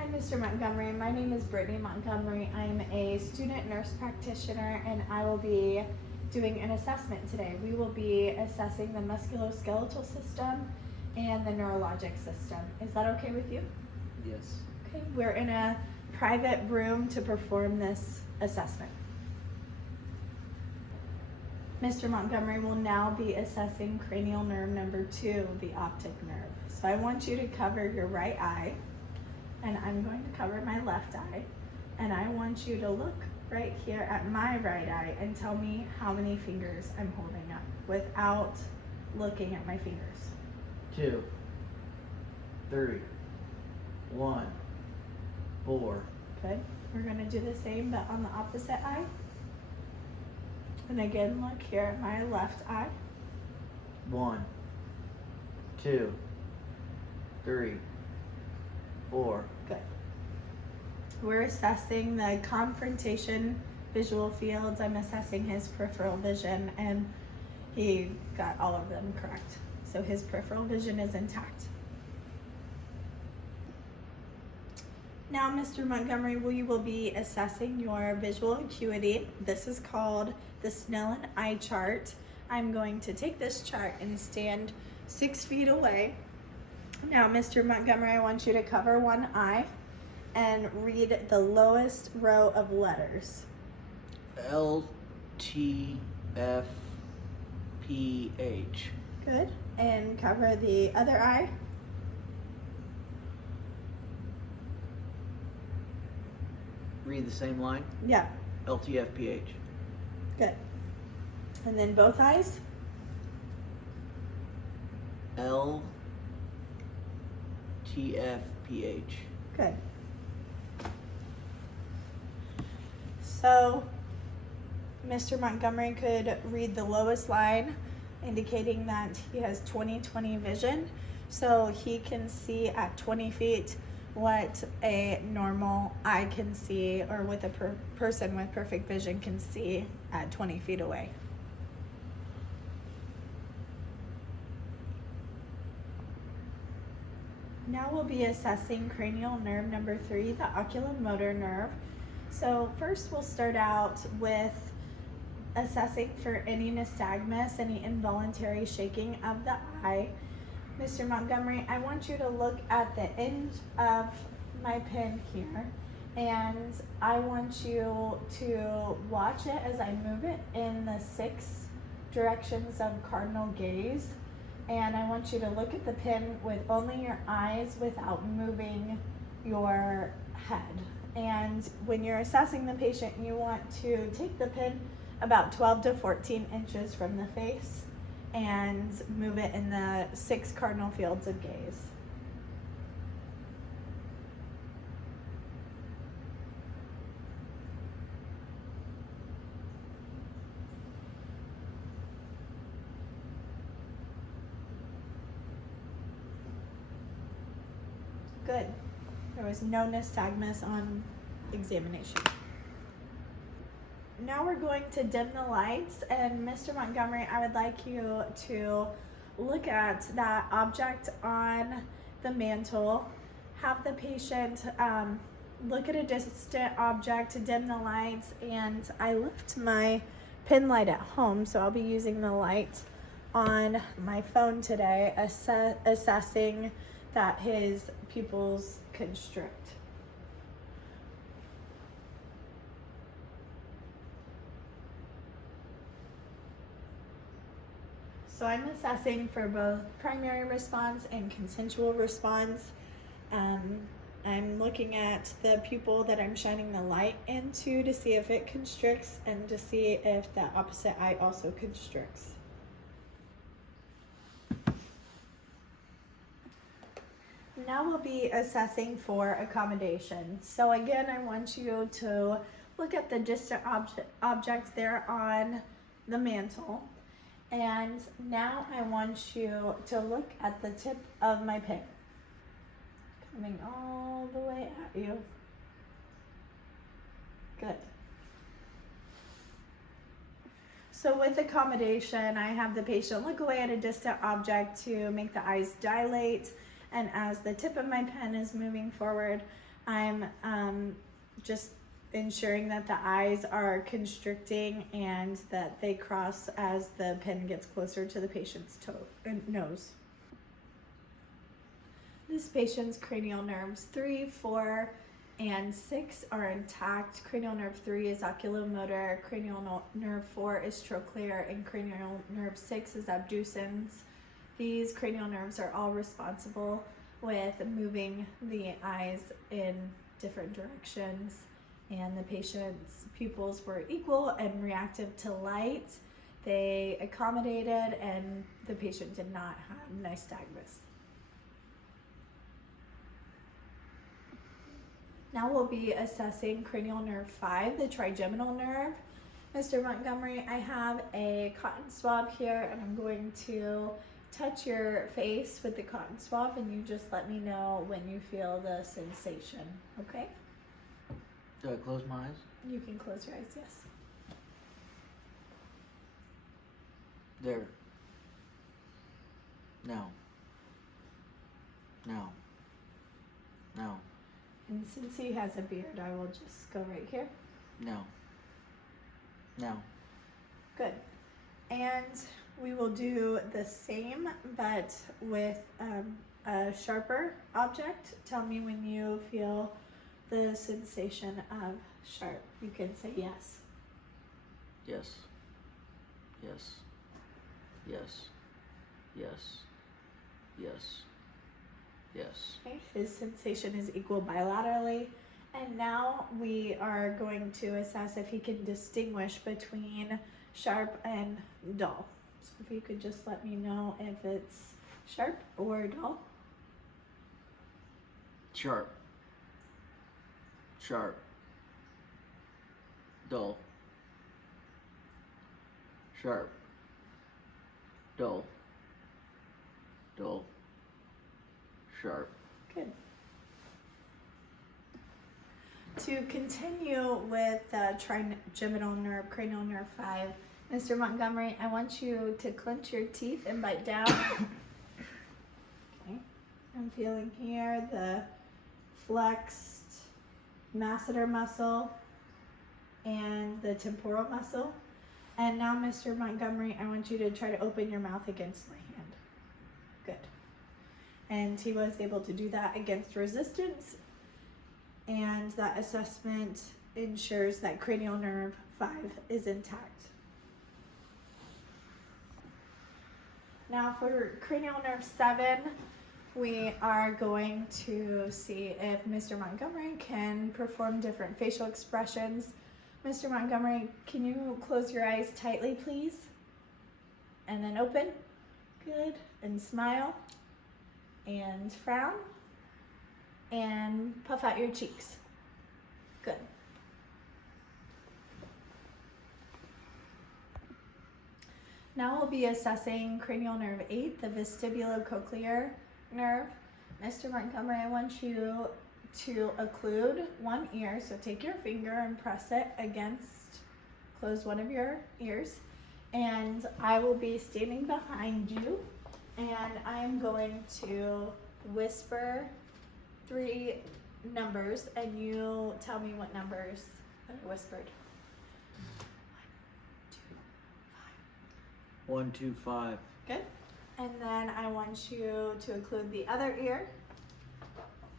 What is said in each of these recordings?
Hi, Mr. Montgomery. My name is Brittany Montgomery. I'm a student nurse practitioner, and I will be doing an assessment today. We will be assessing the musculoskeletal system and the neurologic system. Is that okay with you? Yes. Okay, we're in a private room to perform this assessment. Mr. Montgomery will now be assessing cranial nerve number 2, the optic nerve. So I want you to cover your right eye, and I'm going to cover my left eye, and I want you to look right here at my right eye and tell me how many fingers I'm holding up without looking at my fingers. 2, 3, 1, 4. Good. We're going to do the same but on the opposite eye. And again, look here at my left eye. 1, 2, 3, 4. Good. We're assessing the confrontation visual fields. I'm assessing his peripheral vision, and he got all of them correct. So his peripheral vision is intact. Now, Mr. Montgomery, we will be assessing your visual acuity. This is called the Snellen eye chart. I'm going to take this chart and stand 6 feet away. Now, Mr. Montgomery, I want you to cover one eye and read the lowest row of letters. L, T, F, P, H. Good. And cover the other eye. Read the same line. Yeah. L, T, F, P, H. Good. And then both eyes. L, T, F, P, H. Good. So, Mr. Montgomery could read the lowest line, indicating that he has 20/20 vision. So he can see at 20 feet what a normal eye can see, or with a person with perfect vision can see at 20 feet away. Now we'll be assessing cranial nerve number 3, the oculomotor nerve. So first we'll start out with assessing for any nystagmus, any involuntary shaking of the eye. Mr. Montgomery, I want you to look at the end of my pin here, and I want you to watch it as I move it in the 6 directions of cardinal gaze. And I want you to look at the pin with only your eyes without moving your head. And when you're assessing the patient, you want to take the pin about 12 to 14 inches from the face and move it in the 6 cardinal fields of gaze. Good. There was no nystagmus on examination. Now we're going to dim the lights, and Mr. Montgomery, I would like you to look at that object on the mantle. Have the patient look at a distant object, dim the lights, and I left my pin light at home, so I'll be using the light on my phone today, assessing that his pupils constrict. So I'm assessing for both primary response and consensual response. I'm looking at the pupil that I'm shining the light into to see if it constricts and to see if the opposite eye also constricts. Now we'll be assessing for accommodation. So again, I want you to look at the distant object there on the mantle. And now I want you to look at the tip of my pin, coming all the way at you. Good. So with accommodation, I have the patient look away at a distant object to make the eyes dilate, and as the tip of my pen is moving forward, I'm just ensuring that the eyes are constricting and that they cross as the pen gets closer to the patient's nose. This patient's cranial nerves 3, 4, and 6 are intact. Cranial nerve 3 is oculomotor, cranial nerve 4 is trochlear, and cranial nerve 6 is abducens. These cranial nerves are all responsible with moving the eyes in different directions, and the patient's pupils were equal and reactive to light. They accommodated, and the patient did not have nystagmus. Now we'll be assessing cranial nerve 5, the trigeminal nerve. Mr. Montgomery, I have a cotton swab here, and I'm going to touch your face with the cotton swab, and you just let me know when you feel the sensation, okay? Do I close my eyes? You can close your eyes, yes. There. No. No. No. And since he has a beard, I will just go right here. No. No. Good. And we will do the same, but with a sharper object. Tell me when you feel the sensation of sharp. You can say yes. Yes. Yes. Yes. Yes. Yes. Yes. Okay. His sensation is equal bilaterally. And now we are going to assess if he can distinguish between sharp and dull. So if you could just let me know if it's sharp or dull. Sharp. Sharp. Dull. Sharp. Dull. Dull. Sharp. Good. To continue with the trigeminal nerve, cranial nerve 5, Mr. Montgomery, I want you to clench your teeth and bite down. Okay. I'm feeling here the flexed masseter muscle and the temporal muscle. And now, Mr. Montgomery, I want you to try to open your mouth against my hand. Good. And he was able to do that against resistance. And that assessment ensures that cranial nerve 5 is intact. Now for cranial nerve 7, we are going to see if Mr. Montgomery can perform different facial expressions. Mr. Montgomery, can you close your eyes tightly, please? And then open. Good. And smile. And frown. And puff out your cheeks. Good. Now we'll be assessing cranial nerve 8, the vestibulocochlear nerve. Mr. Montgomery, I want you to occlude one ear. So take your finger and press it against, close one of your ears. And I will be standing behind you. And I'm going to whisper 3 numbers, and you tell me what numbers I whispered. 1, 2, 5. Good. And then I want you to include the other ear,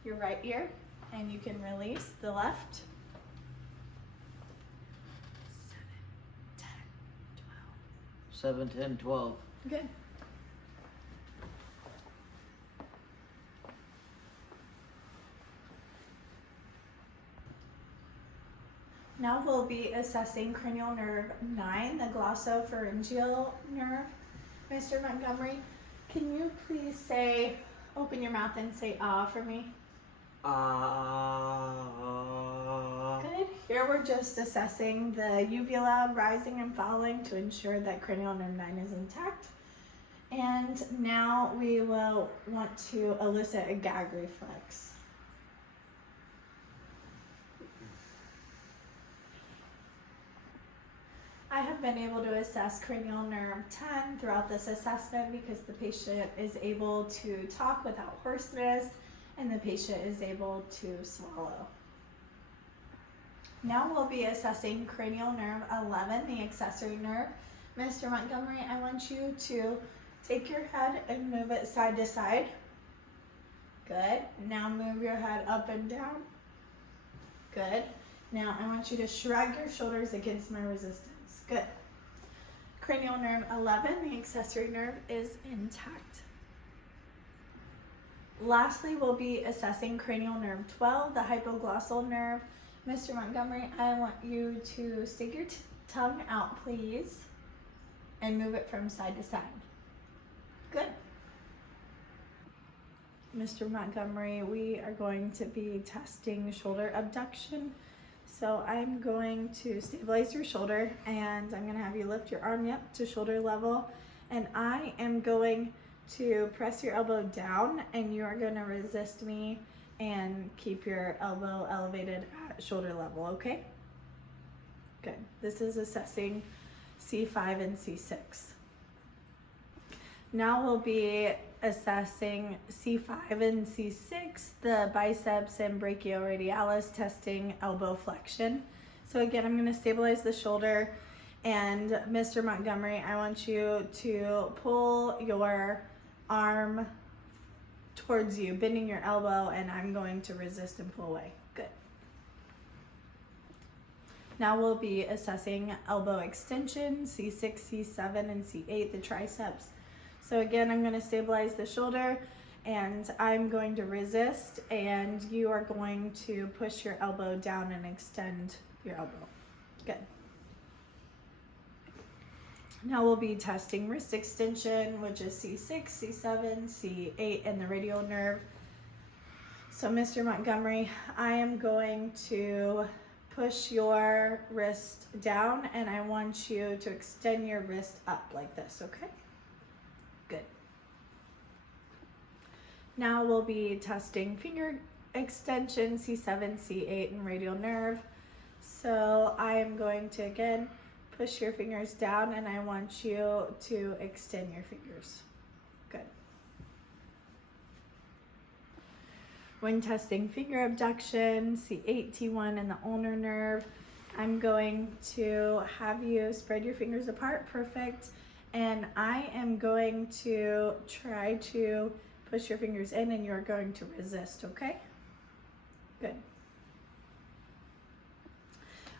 your right ear, and you can release the left. 7, 10, 12. Good. Now we'll be assessing cranial nerve 9, the glossopharyngeal nerve. Mr. Montgomery, can you please say, open your mouth and say ah for me? Ah. Good. Here we're just assessing the uvula rising and falling to ensure that cranial nerve 9 is intact. And now we will want to elicit a gag reflex. I have been able to assess cranial nerve 10 throughout this assessment because the patient is able to talk without hoarseness and the patient is able to swallow. Now we'll be assessing cranial nerve 11, the accessory nerve. Mr. Montgomery, I want you to take your head and move it side to side. Good. Now move your head up and down. Good. Now I want you to shrug your shoulders against my resistance. Good. Cranial nerve 11, the accessory nerve, is intact. Lastly, we'll be assessing cranial nerve 12, the hypoglossal nerve. Mr. Montgomery, I want you to stick your tongue out, please, and move it from side to side. Good. Mr. Montgomery, we are going to be testing shoulder abduction. So I'm going to stabilize your shoulder, and I'm going to have you lift your arm up to shoulder level, and I am going to press your elbow down, and you are going to resist me and keep your elbow elevated at shoulder level, okay? Good. This is assessing C5 and C6. Now we'll be assessing C5 and C6, the biceps and brachioradialis, testing elbow flexion. So again, I'm going to stabilize the shoulder, and Mr. Montgomery, I want you to pull your arm towards you, bending your elbow, and I'm going to resist and pull away. Good. Now we'll be assessing elbow extension, C6, C7, and C8, the triceps. So again, I'm going to stabilize the shoulder, and I'm going to resist, and you are going to push your elbow down and extend your elbow. Good. Now we'll be testing wrist extension, which is C6, C7, C8, and the radial nerve. So Mr. Montgomery, I am going to push your wrist down, and I want you to extend your wrist up like this, okay? Good. Now we'll be testing finger extension, C7, C8, and radial nerve. So I am going to, again, push your fingers down, and I want you to extend your fingers. Good. When testing finger abduction, C8, T1, and the ulnar nerve, I'm going to have you spread your fingers apart. Perfect. And I am going to try to push your fingers in, and you're going to resist, okay? Good.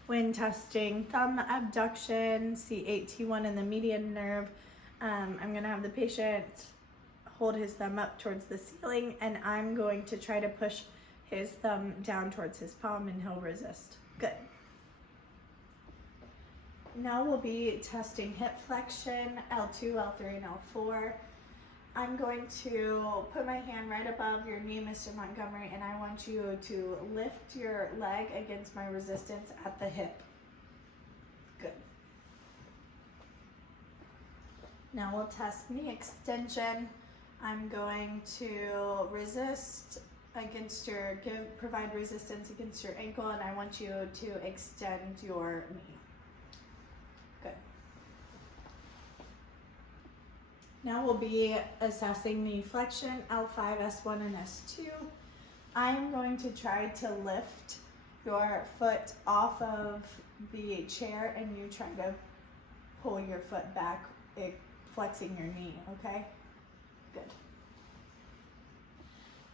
When testing thumb abduction, C8, T1, and the median nerve, I'm going to have the patient hold his thumb up towards the ceiling, and I'm going to try to push his thumb down towards his palm, and he'll resist. Good. Now we'll be testing hip flexion, L2, L3, and L4. I'm going to put my hand right above your knee, Mr. Montgomery, and I want you to lift your leg against my resistance at the hip. Good. Now we'll test knee extension. I'm going to resist against your, provide resistance against your ankle, and I want you to extend your knee. Good. Now we'll be assessing the flexion, L5, S1, and S2. I'm going to try to lift your foot off of the chair, and you try to pull your foot back, flexing your knee, okay? Good.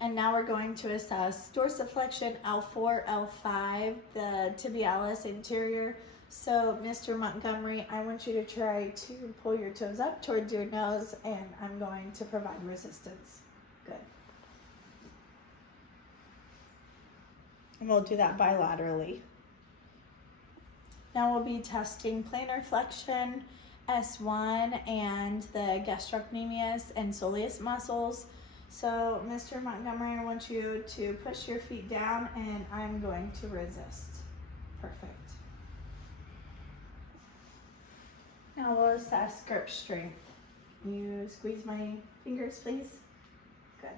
And now we're going to assess dorsiflexion, L4, L5, the tibialis anterior. So, Mr. Montgomery, I want you to try to pull your toes up towards your nose, and I'm going to provide resistance. Good. And we'll do that bilaterally. Now we'll be testing plantar flexion, S1, and the gastrocnemius and soleus muscles. So, Mr. Montgomery, I want you to push your feet down, and I'm going to resist. Perfect. Now we'll assess grip strength. Can you squeeze my fingers, please? Good.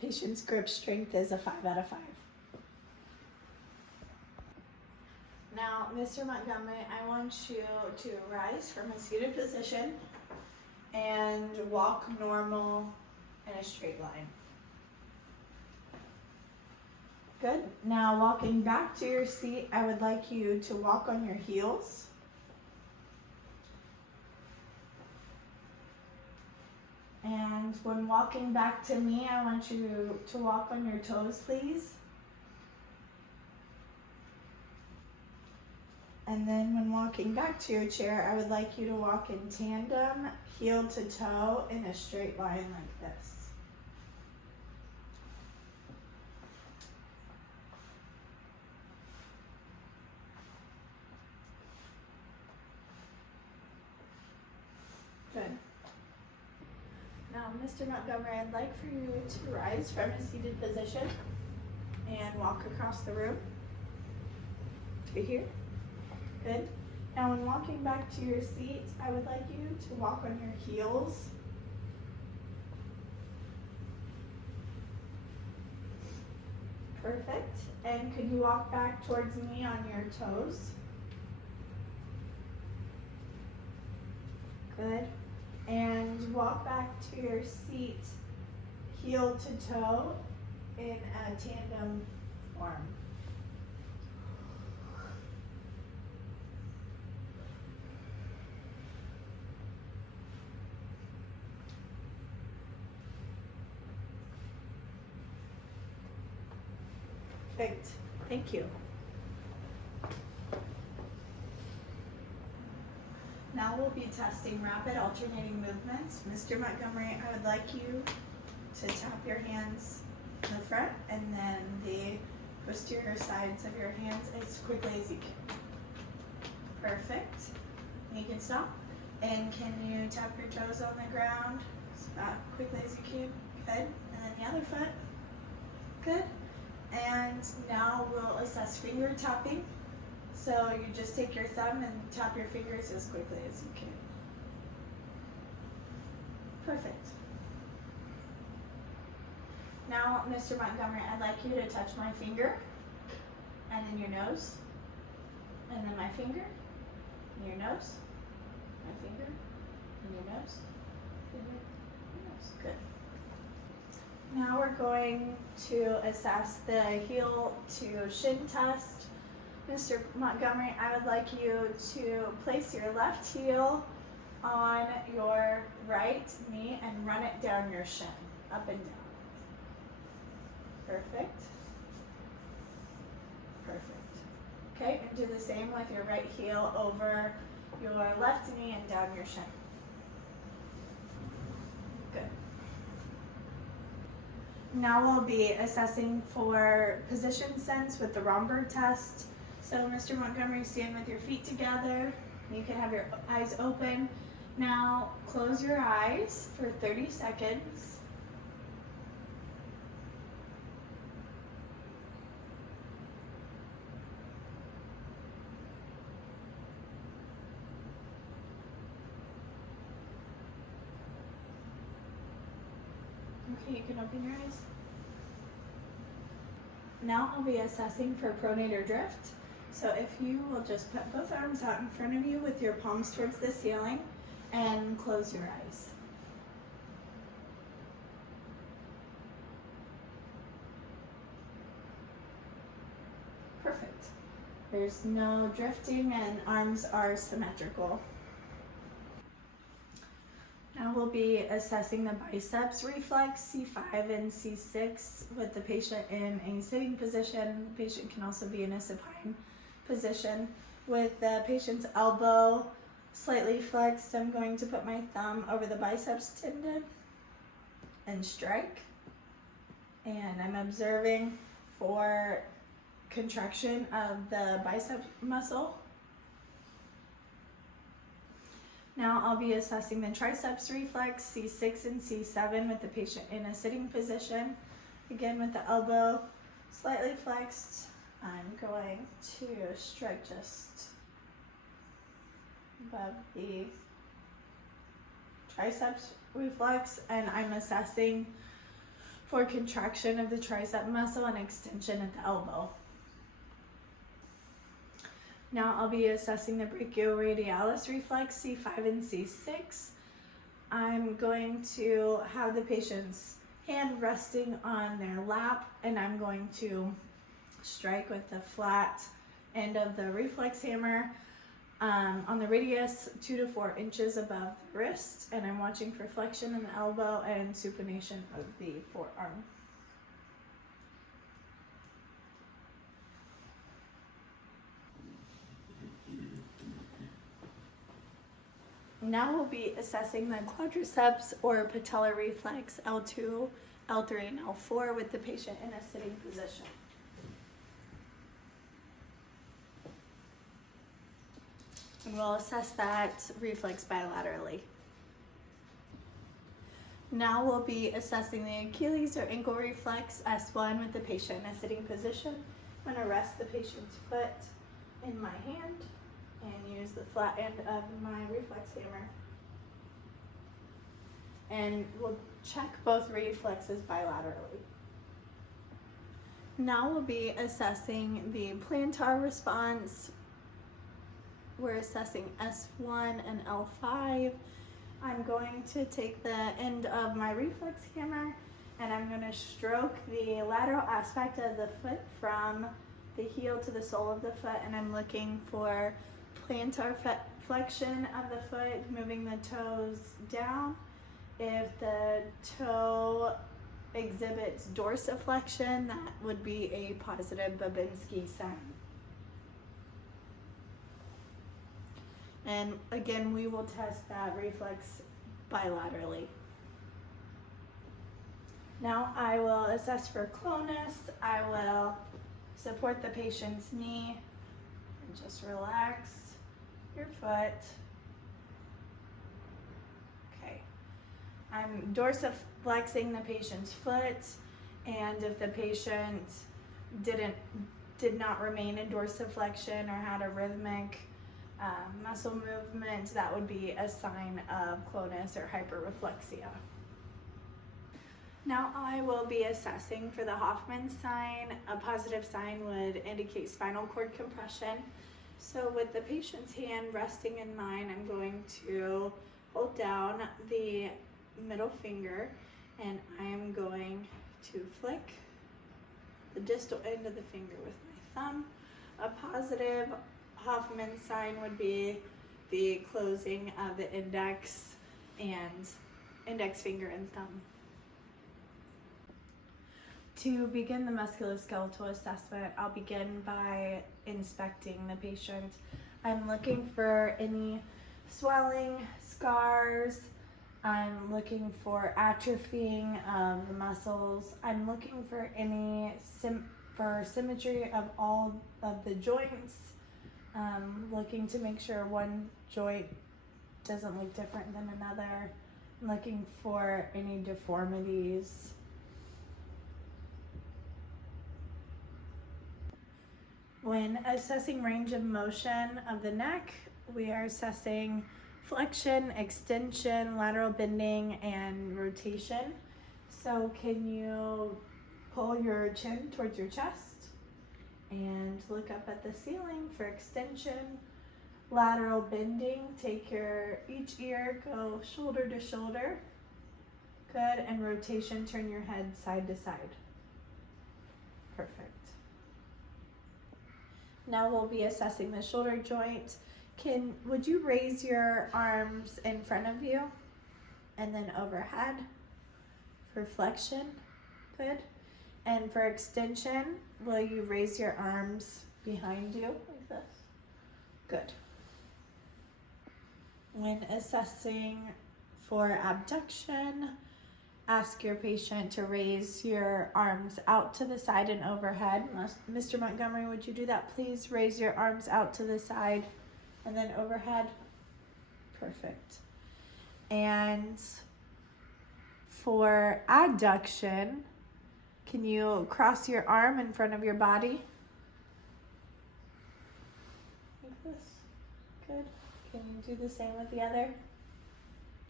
Patient's grip strength is a 5 out of 5. Now, Mr. Montgomery, I want you to rise from a seated position and walk normal in a straight line. Good. Now walking back to your seat, I would like you to walk on your heels. And when walking back to me, I want you to walk on your toes, please. And then when walking back to your chair, I would like you to walk in tandem, heel to toe, in a straight line like this. Good. Now, Mr. Montgomery, I'd like for you to rise from a seated position and walk across the room to here. Good. Now, when walking back to your seat, I would like you to walk on your heels. Perfect. And could you walk back towards me on your toes? Good. And walk back to your seat, heel to toe, in a tandem form. Perfect. Thank you. Now we'll be testing rapid alternating movements. Mr. Montgomery, I would like you to tap your hands in the front and then the posterior sides of your hands as quickly as you can. Perfect. And you can stop. And can you tap your toes on the ground as quickly as you can? Good. And then the other foot. Good. And now we'll assess finger tapping. So you just take your thumb and tap your fingers as quickly as you can. Perfect. Now, Mr. Montgomery, I'd like you to touch my finger, and then your nose, and then my finger, and your nose, my finger, and your nose, finger, your nose. Good. Now we're going to assess the heel to shin test. Mr. Montgomery, I would like you to place your left heel on your right knee and run it down your shin, up and down. Perfect. Perfect. Okay, and do the same with your right heel over your left knee and down your shin. Good. Now we'll be assessing for position sense with the Romberg test. So Mr. Montgomery, stand with your feet together. You can have your eyes open. Now close your eyes for 30 seconds. Okay, you can open your eyes. Now I'll be assessing for pronator drift. So if you will just put both arms out in front of you with your palms towards the ceiling and close your eyes. Perfect. There's no drifting and arms are symmetrical. Now we'll be assessing the biceps reflex, C5 and C6 with the patient in a sitting position. The patient can also be in a supine position. With the patient's elbow slightly flexed, I'm going to put my thumb over the biceps tendon and strike. And I'm observing for contraction of the bicep muscle. Now I'll be assessing the triceps reflex, C6 and C7 with the patient in a sitting position. Again, with the elbow slightly flexed, I'm going to strike just above the triceps reflex, and I'm assessing for contraction of the tricep muscle and extension at the elbow. Now I'll be assessing the brachioradialis reflex, C5 and C6. I'm going to have the patient's hand resting on their lap, and I'm going to strike with the flat end of the reflex hammer on the radius 2 to 4 inches above the wrist, and I'm watching for flexion in the elbow and supination of the forearm. Now we'll be assessing the quadriceps or patellar reflex L2, L3, and L4 with the patient in a sitting position. And we'll assess that reflex bilaterally. Now we'll be assessing the Achilles or ankle reflex S1 with the patient in a sitting position. I'm going to rest the patient's foot in my hand and use the flat end of my reflex hammer. And we'll check both reflexes bilaterally. Now we'll be assessing the plantar response. We're assessing S1 and L5. I'm going to take the end of my reflex hammer and I'm going to stroke the lateral aspect of the foot from the heel to the sole of the foot, and I'm looking for plantar flexion of the foot, moving the toes down. If the toe exhibits dorsiflexion, that would be a positive Babinski sign. And again, we will test that reflex bilaterally. Now I will assess for clonus. I will support the patient's knee and just relax your foot. Okay. I'm dorsiflexing the patient's foot, and if the patient did not remain in dorsiflexion or had a rhythmic muscle movement, that would be a sign of clonus or hyperreflexia. Now I will be assessing for the Hoffman sign. A positive sign would indicate spinal cord compression. So with the patient's hand resting in mine, I'm going to hold down the middle finger and I am going to flick the distal end of the finger with my thumb. A positive Hoffman sign would be the closing of the index finger and thumb. To begin the musculoskeletal assessment, I'll begin by inspecting the patient. I'm looking for any swelling, scars. I'm looking for atrophying of the muscles. I'm looking for any symmetry of all of the joints. Looking to make sure one joint doesn't look different than another. I'm looking for any deformities. When assessing range of motion of the neck, we are assessing flexion, extension, lateral bending, and rotation. So can you pull your chin towards your chest and look up at the ceiling for extension, lateral bending? Take each ear, go shoulder to shoulder. Good, and rotation, turn your head side to side. Perfect. Now we'll be assessing the shoulder joint. Would you raise your arms in front of you and then overhead for flexion? Good. And for extension, will you raise your arms behind you like this? Good. When assessing for abduction, ask your patient to raise your arms out to the side and overhead. Mr. Montgomery, would you do that, please? Raise your arms out to the side and then overhead. Perfect. And for adduction, can you cross your arm in front of your body? Like this. Good. Can you do the same with the other?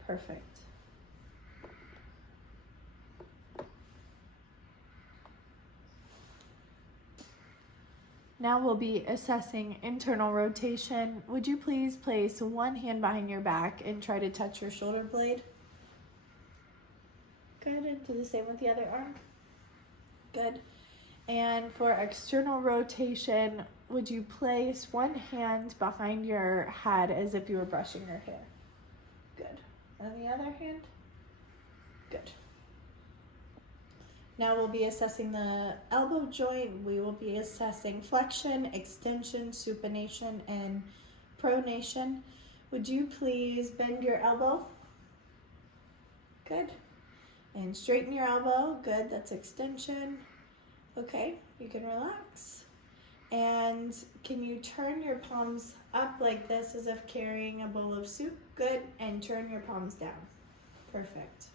Perfect. Now we'll be assessing internal rotation. Would you please place one hand behind your back and try to touch your shoulder blade? Good, and do the same with the other arm. Good. And for external rotation, would you place one hand behind your head as if you were brushing your hair? Good. And the other hand? Good. Now we'll be assessing the elbow joint. We will be assessing flexion, extension, supination, and pronation. Would you please bend your elbow? Good. And straighten your elbow. Good, that's extension. Okay, you can relax. And can you turn your palms up like this as if carrying a bowl of soup? Good, and turn your palms down. Perfect.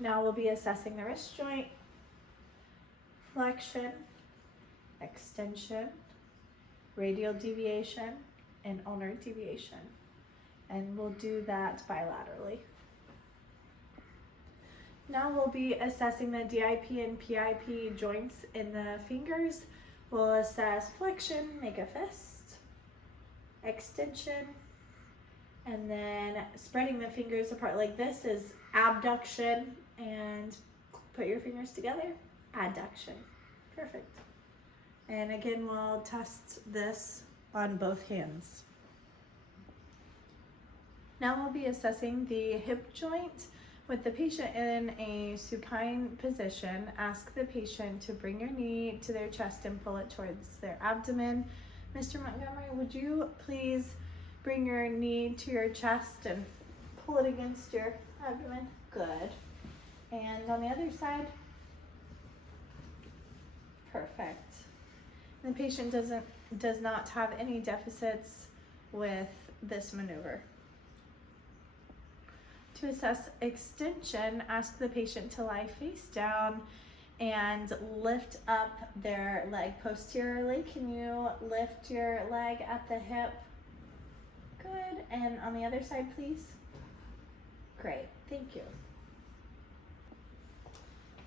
Now we'll be assessing the wrist joint, flexion, extension, radial deviation, and ulnar deviation. And we'll do that bilaterally. Now we'll be assessing the DIP and PIP joints in the fingers. We'll assess flexion, make a fist, extension, and then spreading the fingers apart like this is abduction, and put your fingers together, adduction. Perfect. And again, we'll test this on both hands. Now we'll be assessing the hip joint. With the patient in a supine position, ask the patient to bring your knee to their chest and pull it towards their abdomen. Mr. Montgomery, would you please bring your knee to your chest and pull it against your abdomen? Good. And on the other side? Perfect. The patient does not have any deficits with this maneuver. To assess extension, ask the patient to lie face down and lift up their leg posteriorly. Can you lift your leg at the hip? Good. And on the other side, please. Great. Thank you.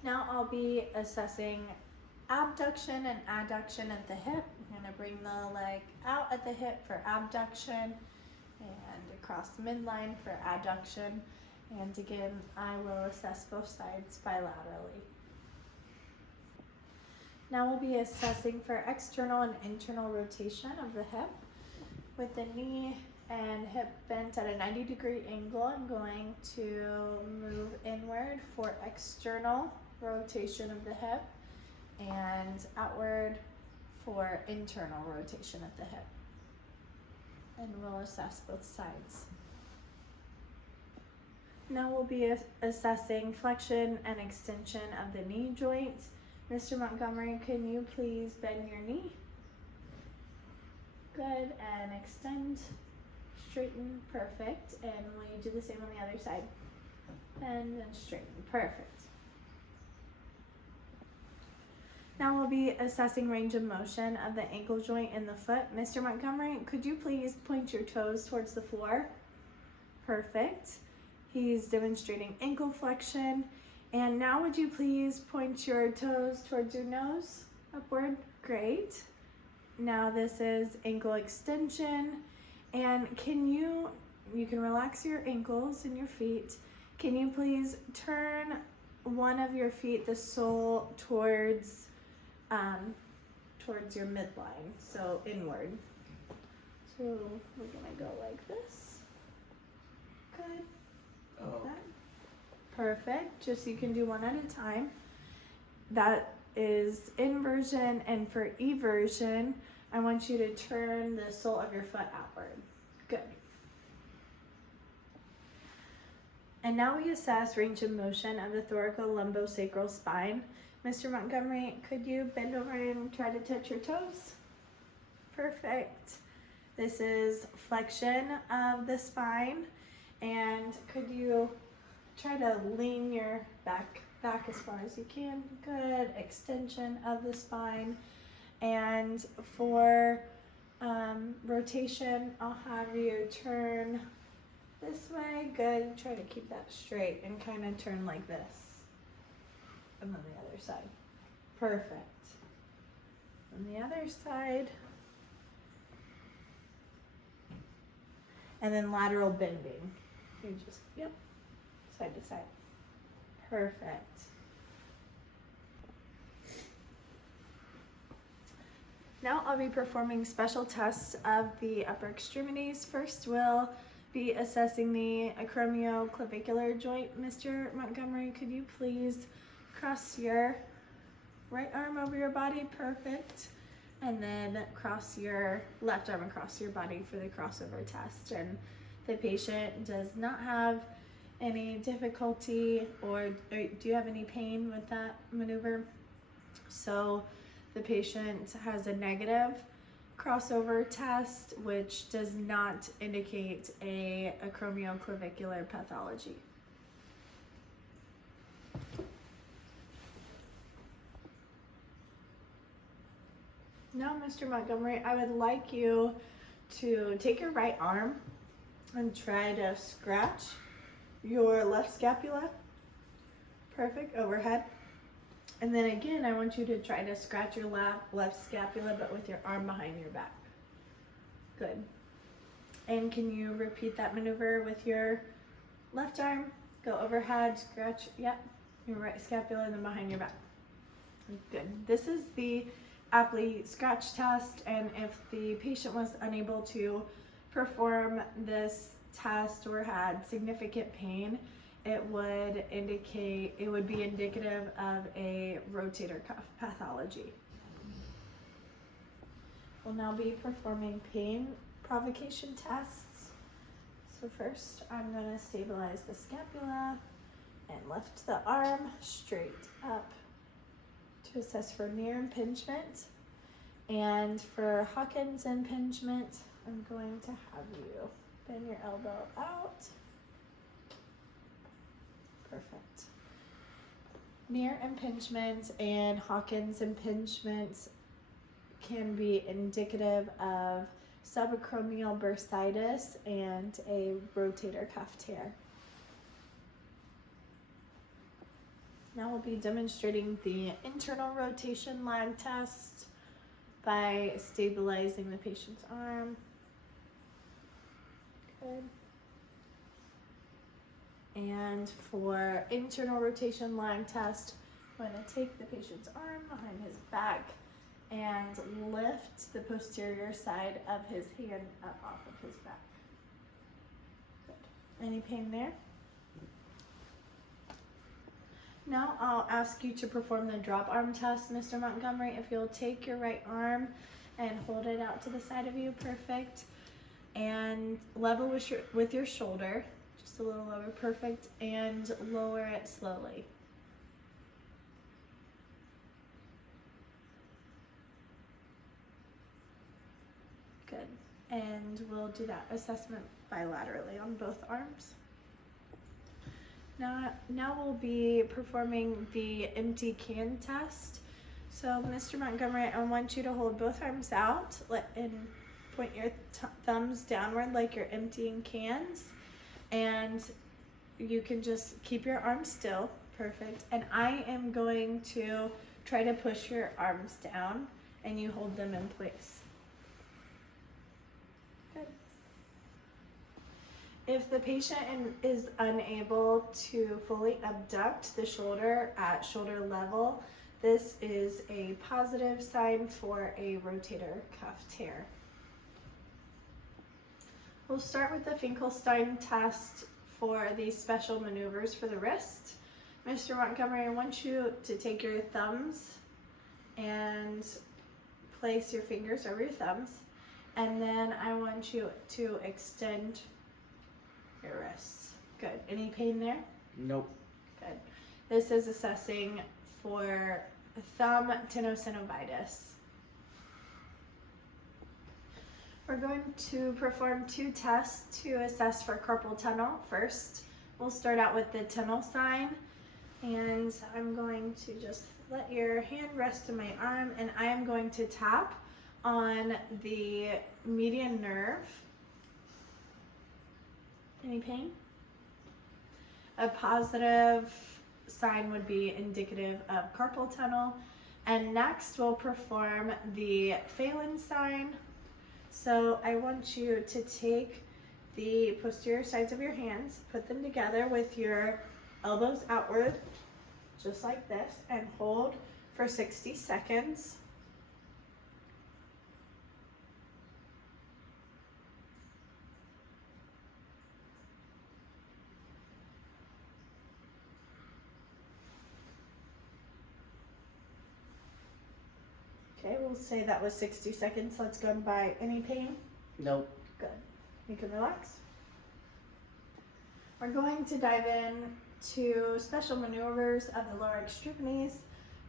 Now I'll be assessing abduction and adduction at the hip. I'm going to bring the leg out at the hip for abduction and across the midline for adduction. And again, I will assess both sides bilaterally. Now we'll be assessing for external and internal rotation of the hip. With the knee and hip bent at a 90-degree angle, I'm going to move inward for external rotation of the hip and outward for internal rotation of the hip. And we'll assess both sides. Now we'll be assessing flexion and extension of the knee joint. Mr. Montgomery, can you please bend your knee? Good, and extend, straighten, perfect. And will you do the same on the other side? Bend and straighten, perfect. Now we'll be assessing range of motion of the ankle joint in the foot. Mr. Montgomery, could you please point your toes towards the floor? Perfect. He's demonstrating ankle flexion. And now would you please point your toes towards your nose, upward? Great. Now this is ankle extension. And you can relax your ankles and your feet. Can you please turn one of your feet, the sole, towards your midline, so inward. So we're gonna go like this. Good. Oh. That. Perfect. Just you can do one at a time. That is inversion, and for eversion, I want you to turn the sole of your foot outward. Good. And now we assess range of motion of the thoracolumbo-sacral spine. Mr. Montgomery, could you bend over and try to touch your toes? Perfect. This is flexion of the spine. And could you try to lean your back as far as you can? Good. Extension of the spine. And for rotation, I'll have you turn this way. Good. Try to keep that straight and kind of turn like this. And then the other side. Perfect. On the other side. And then lateral bending. You just, yep, side to side. Perfect. Now I'll be performing special tests of the upper extremities. First we'll be assessing the acromioclavicular joint. Mr. Montgomery, could you please cross your right arm over your body? Perfect. And then cross your left arm across your body for the crossover test. And the patient does not have any difficulty or do you have any pain with that maneuver? So the patient has a negative crossover test, which does not indicate a acromioclavicular pathology. Now, Mr. Montgomery, I would like you to take your right arm and try to scratch your left scapula. Perfect, overhead. And then again, I want you to try to scratch your left scapula, but with your arm behind your back. Good. And can you repeat that maneuver with your left arm? Go overhead, scratch, yep, your right scapula and then behind your back. Good. This is the Apley scratch test, and if the patient was unable to perform this test or had significant pain, it would be indicative of a rotator cuff pathology. We'll now be performing pain provocation tests. So first, I'm going to stabilize the scapula and lift the arm straight up to assess for near impingement. And for Hawkins impingement, I'm going to have you bend your elbow out. Perfect. Near impingement and Hawkins impingement can be indicative of subacromial bursitis and a rotator cuff tear. Now we'll be demonstrating the internal rotation lag test by stabilizing the patient's arm. Good. And for internal rotation lag test, I'm going to take the patient's arm behind his back and lift the posterior side of his hand up off of his back. Good. Any pain there? Now I'll ask you to perform the drop arm test, Mr. Montgomery. If you'll take your right arm and hold it out to the side of you, perfect. And level with your shoulder, just a little lower, perfect. And lower it slowly. Good. And we'll do that assessment bilaterally on both arms. Now we'll be performing the empty can test. So Mr. Montgomery, I want you to hold both arms out and point your thumbs downward like you're emptying cans. And you can just keep your arms still, perfect. And I am going to try to push your arms down and you hold them in place. Good. If the patient is unable to fully abduct the shoulder at shoulder level, this is a positive sign for a rotator cuff tear. We'll start with the Finkelstein test for these special maneuvers for the wrist. Mr. Montgomery, I want you to take your thumbs and place your fingers over your thumbs, and then I want you to extend your wrists. Good. Any pain there? Nope. Good. This is assessing for thumb tenosynovitis. We're going to perform two tests to assess for carpal tunnel. First, we'll start out with the tunnel sign, and I'm going to just let your hand rest in my arm, and I am going to tap on the median nerve. Any pain? A positive sign would be indicative of carpal tunnel. And next we'll perform the Phelan sign. So I want you to take the posterior sides of your hands, put them together with your elbows outward, just like this, and hold for 60 seconds. Okay, we'll say that was 60 seconds. Let's go by any pain. Nope. Good. You can relax. We're going to dive in to special maneuvers of the lower extremities.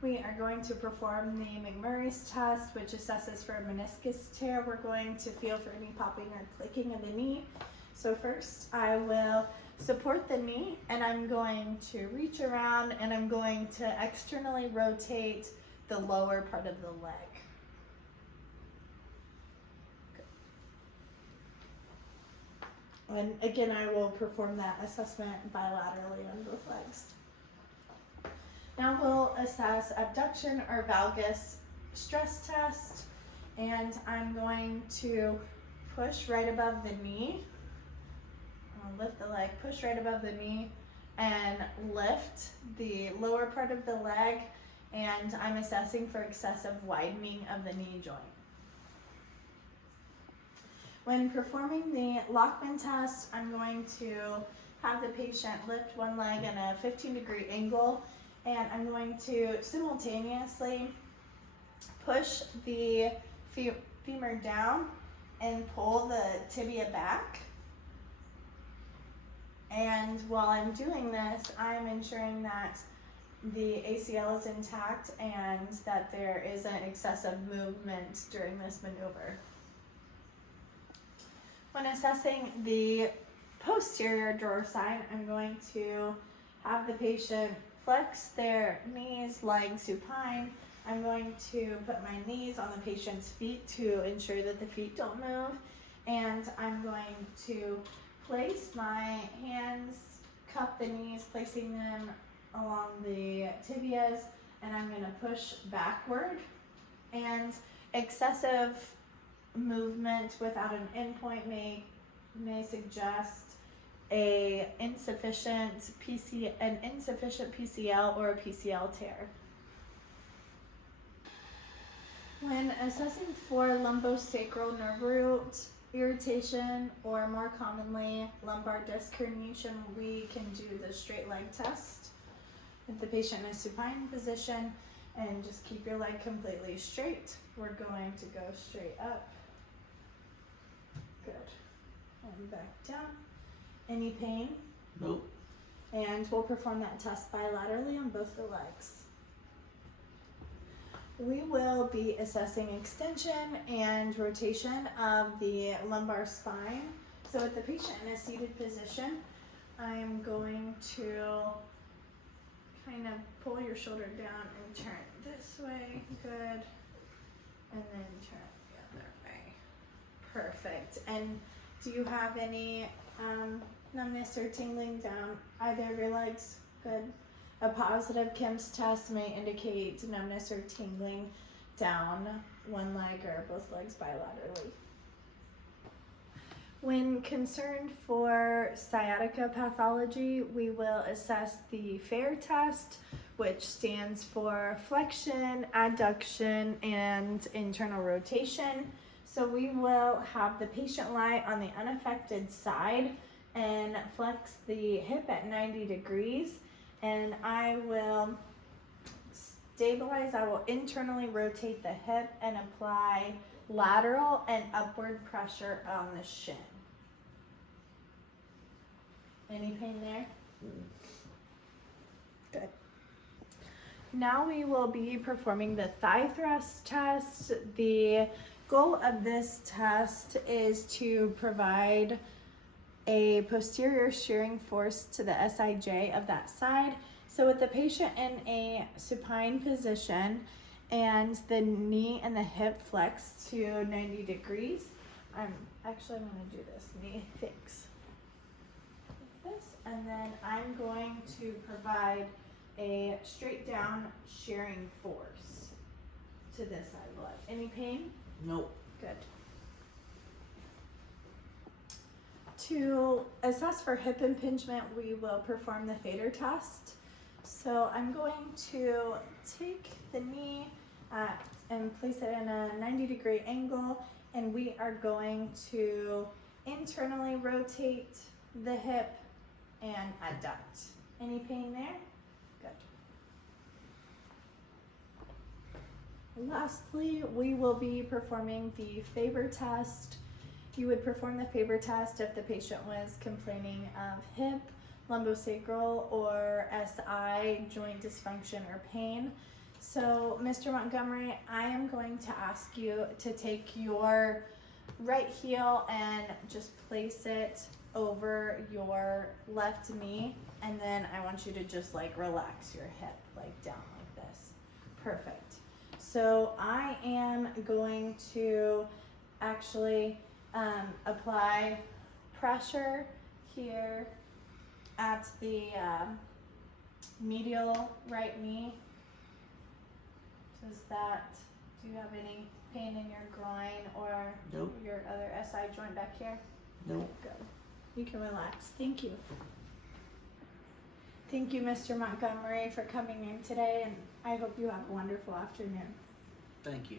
We are going to perform the McMurray's test, which assesses for a meniscus tear. We're going to feel for any popping or clicking of the knee. So first, I will support the knee, and I'm going to reach around, and I'm going to externally rotate the lower part of the leg. And again, I will perform that assessment bilaterally on both legs. Now we'll assess abduction or valgus stress test, and I'm going to push right above the knee. I'll lift the leg, push right above the knee, and lift the lower part of the leg, and I'm assessing for excessive widening of the knee joint. When performing the Lockman test, I'm going to have the patient lift one leg at a 15-degree angle, and I'm going to simultaneously push the femur down and pull the tibia back. And while I'm doing this, I'm ensuring that the ACL is intact and that there isn't excessive movement during this maneuver. When assessing the posterior dorsine, I'm going to have the patient flex their knees, lying supine. I'm going to put my knees on the patient's feet to ensure that the feet don't move. And I'm going to place my hands, cup the knees, placing them along the tibias, and I'm going to push backward. And excessive movement without an endpoint may suggest an insufficient PCL or a PCL tear. When assessing for lumbosacral nerve root irritation, or more commonly lumbar disc herniation, we can do the straight leg test. If the patient is supine position, and just keep your leg completely straight. We're going to go straight up. Good. And back down. Any pain? Nope. And we'll perform that test bilaterally on both the legs. We will be assessing extension and rotation of the lumbar spine. So with the patient in a seated position, I'm going to kind of pull your shoulder down and turn this way. Good. And then turn the other way. Perfect. And do you have any numbness or tingling down either of your legs? Good. A positive KIMS test may indicate numbness or tingling down one leg or both legs bilaterally. When concerned for sciatica pathology, we will assess the FAIR test, which stands for flexion, adduction, and internal rotation. So we will have the patient lie on the unaffected side and flex the hip at 90 degrees. And I will stabilize, I will internally rotate the hip and apply lateral and upward pressure on the shin. Any pain there? Good. Now we will be performing the thigh thrust test. The goal of this test is to provide a posterior shearing force to the SIJ of that side. So with the patient in a supine position and the knee and the hip flexed to 90 degrees, I'm going to do this knee fix. Like this, and then I'm going to provide a straight down shearing force to this side of the leg. Any pain? Nope. Good. To assess for hip impingement, we will perform the Fader test. So I'm going to take the knee and place it in a 90-degree angle, and we are going to internally rotate the hip and adduct. Any pain there? Good. lastly, we will be performing the Faber test. You would perform the Faber test if the patient was complaining of hip, lumbosacral, or SI, joint dysfunction, or pain. So, Mr. Montgomery, I am going to ask you to take your right heel and just place it over your left knee, and then I want you to just like relax your hip like down like this. Perfect. So I am going to actually apply pressure here at the medial right knee. Do you have any pain in your groin or Nope. your other SI joint back here? Nope. Good. You can relax. Thank you. Thank you, Mr. Montgomery, for coming in today, and I hope you have a wonderful afternoon. Thank you.